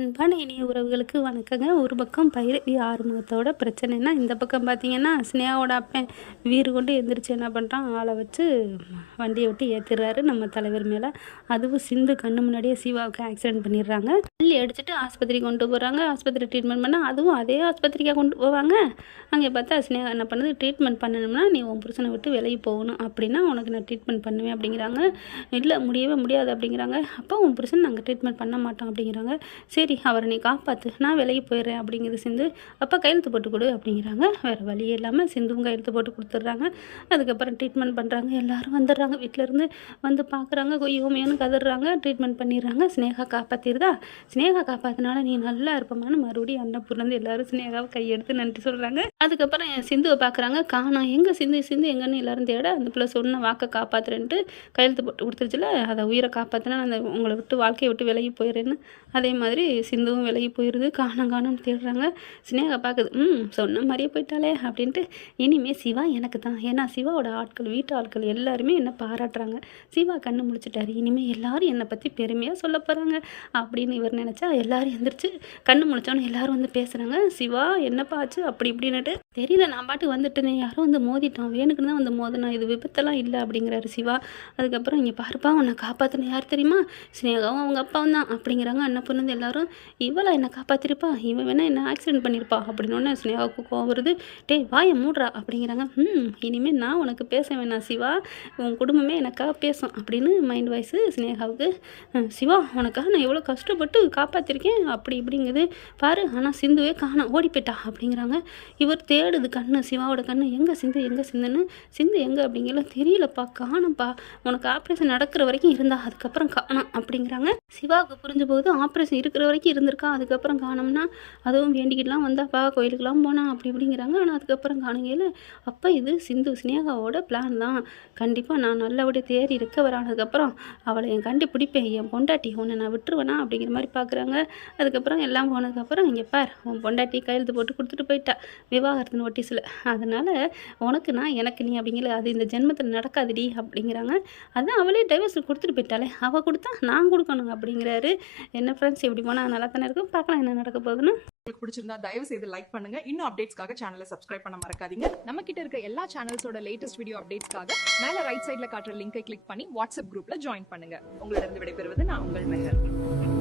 அன்பான இனிய உறவுகளுக்கு வணக்கங்க. ஒரு பக்கம் பைரவி ஆறுமுகத்தோட பிரச்சனைனா இந்த பக்கம் பார்த்தீங்கன்னா ஸ்னேகாவோட அப்பன் வீறு கொண்டு எந்திரிச்சு என்ன பண்ணுறான் ஆளை வச்சு வண்டியை விட்டு ஏற்றிடுறாரு நம்ம தலைவர் மேலே. அதுவும் சிந்து கண்ணு முன்னாடியே சிவாவுக்கு ஆக்சிடென்ட் பண்ணிடுறாங்க. தள்ளி அடிச்சுட்டு ஆஸ்பத்திரி கொண்டு போகிறாங்க ஆஸ்பத்திரி ட்ரீட்மெண்ட் பண்ணால் அதுவும் அதே ஆஸ்பத்திரிக்காக கொண்டு போவாங்க. அங்கே பார்த்தா ஸ்னேகா என்ன பண்ணுது? ட்ரீட்மெண்ட் பண்ணணும்னா நீ உன் புருஷனை விட்டு வெளியே போகணும். அப்படின்னா உனக்கு நான் ட்ரீட்மெண்ட் பண்ணுவேன் அப்படிங்கிறாங்க. இல்லை முடியவே முடியாது அப்படிங்கிறாங்க. அப்போ உன் புருஷன் நாங்கள் ட்ரீட்மெண்ட் பண்ண மாட்டோம் அப்படிங்கிறாங்க. சரி அவரை நீ காப்பாற்று நான் விலகி போயிடுறேன் அப்படிங்கிறது சிந்து அப்போ கையெழுத்து போட்டு கொடு அப்படிங்கிறாங்க. வேறு வழியே இல்லாமல் சிந்துவும் கையெழுத்து போட்டு கொடுத்துட்றாங்க. அதுக்கப்புறம் ட்ரீட்மெண்ட் பண்ணுறாங்க எல்லோரும் வந்துடுறாங்க. வீட்டிலேருந்து வந்து பார்க்குறாங்க கொய்யோமையோன்னு கதறாங்க. ட்ரீட்மெண்ட் பண்ணிடுறாங்க. ஸ்னேகா காப்பாற்றிடுதா ஸ்னேகா காப்பாத்தினால நீ நல்லா இருப்பமான்னு மறுபடியும் அன்னபூர்ணந்து எல்லாரும் ஸ்னேகாவை கையெடுத்து நன்றி சொல்கிறாங்க அதுக்கப்புறம் என் சிந்துவை பார்க்குறாங்க காணோம் எங்கே சிந்து? சிந்து எங்கன்னு எல்லாரும் தேட அந்த பிள்ளை சொன்ன வாக்கை காப்பாற்றுறேன்ட்டு கையெழுத்து போட்டு கொடுத்துருச்சுல அதை உயிரை காப்பாற்றினா அந்த உங்களை விட்டு வாழ்க்கையை விட்டு விலகி போயிடுறேன்னு. அதே மாதிரி சிந்துவும் விலகி போயிடுது காணம் காணோம்னு தேடுறாங்க. ஸ்னேகா பார்க்குது ம் சொன்ன மாதிரியே போயிட்டாலே அப்படின்ட்டு. இனிமே சிவா எனக்கு தான். ஏன்னா சிவாவோட ஆட்கள் வீட்டு ஆட்கள் எல்லாருமே என்னை பாராட்டுறாங்க. சிவா கண்ணு முடிச்சிட்டாரு இனிமேல் எல்லாரும் என்னை பற்றி பெருமையாக சொல்ல போகிறாங்க அப்படின்னு இவர் நினச்சா எல்லாரும் எந்திரிச்சு கண்ணு முழிச்சோன்னு எல்லாரும் வந்து பேசுகிறாங்க சிவா என்னப்பா ஆச்சு? அப்படி இப்படின்னுட்டு. தெரியல நான் பாட்டு வந்துட்டேனே. யாரும் வந்து மோதிட்டான். வேணுக்குன்னு தான் வந்து மோதினா. இது விபத்தெல்லாம் இல்லை அப்படிங்கிறாரு சிவா. அதுக்கப்புறம் இங்கே பாருப்பா உன்னை காப்பாற்றின யார் தெரியுமா? ஸ்னேகாவும் அவங்க அப்பாவும் தான் அப்படிங்கிறாங்க. அண்ணன் பொண்ணு எல்லாரும் இவளை என்னை காப்பாற்றிருப்பா இவன் வேணா என்ன ஆக்சிடென்ட் பண்ணியிருப்பா அப்படின்னு ஸ்னேகாவுக்கு கோவம் வருது. டேய் வாயை மூடுறா. அப்படிங்கிறாங்க. ம் இனிமேல் நான் உனக்கு பேச வேணாம் சிவா. உன் குடும்பமே எனக்காக பேசும். அப்படின்னு மைண்ட் வாய்ஸு ஸ்னேகாவுக்கு சிவா உனக்காக நான் எவ்வளோ கஷ்டப்பட்டு காப்பாற்றிருக்கேன் அப்படி இப்படிங்குது. பாரு ஆனால் சிந்துவே காணோம் ஓடி போயிட்டா அப்படிங்கிறாங்க. இவர் தேடுது கண்ணு சிவாவோட கண்ணு. எங்கே சிந்து எங்கே சிந்துன்னு? சிந்து எங்கே அப்படிங்கல தெரியலப்பா காணோம்ப்பா உனக்கு ஆப்ரேஷன் நடக்கிற வரைக்கும் இருந்தா அதுக்கப்புறம் காணோம் அப்படிங்கிறாங்க. சிவாவுக்கு புரிஞ்ச போது ஆப்ரேஷன் இருக்கிற வரைக்கும் இருந்திருக்கா அதுக்கப்புறம் காணோம்னா அதுவும் வேண்டிக்கிட்டுலாம் வந்தாப்பா கோயிலுக்கெல்லாம் போனா அப்படி இப்படிங்கிறாங்க. ஆனால் அதுக்கப்புறம் காணுங்கையில் அப்போ இது சிந்து ஸ்னேகாவோட பிளான் தான். கண்டிப்பாக நான் நல்லபடியாக தேறி ரெக்கவர் ஆனதுக்கப்புறம் அவளை என் கண்டு பிடிப்பேன் என் பொண்டாட்டி உன்னை நான் விட்டுருவேனா அப்படிங்கிற மாதிரி பார்க்குறாங்க. அதுக்கப்புறம் எல்லாம் போனதுக்கப்புறம் இங்கே பார் உன் பொண்டாட்டி கையெழுத்து போட்டு கொடுத்துட்டு போயிட்டா. விவாகரத்து நோட்டீஸில் அதனால் உனக்கு நான் எனக்கு நீ அப்படிங்கிற அது இந்த ஜென்மத்தில் நடக்காதுடி அப்படிங்கிறாங்க. அதான் அவளே டைவர்ஸ் கொடுத்துட்டு போயிட்டாலே அவள் கொடுத்தா நான் கொடுக்கணும் அப்படிங்கிறாரு. என்ன ஃப்ரெண்ட்ஸ் எப்படி போனால் நல்லா தானே இருக்கும். பார்க்கலாம் என்ன நடக்க போகுதுன்னு. உங்களுக்கு பிடிச்சிருந்தா தயவு செய்து லைக் பண்ணுங்க. இன்னும் அப்டேட்ஸ்க்காக சேனலை சப்ஸ்கிரைப் பண்ண மறக்காதீங்க. நம்ம கிட்ட இருக்க எல்லா சேனல்ஸோட லேட்டஸ்ட் வீடியோ அப்டேட்ஸ்க்காக மேல ரைட் சைடுல காட்டுற லிங்கை கிளிக் பண்ணி வாட்ஸ்அப் குரூப்ல ஜாயின் பண்ணுங்க. உங்களிடம் விடைபெறுவது நான் உங்கள் மெஹர்.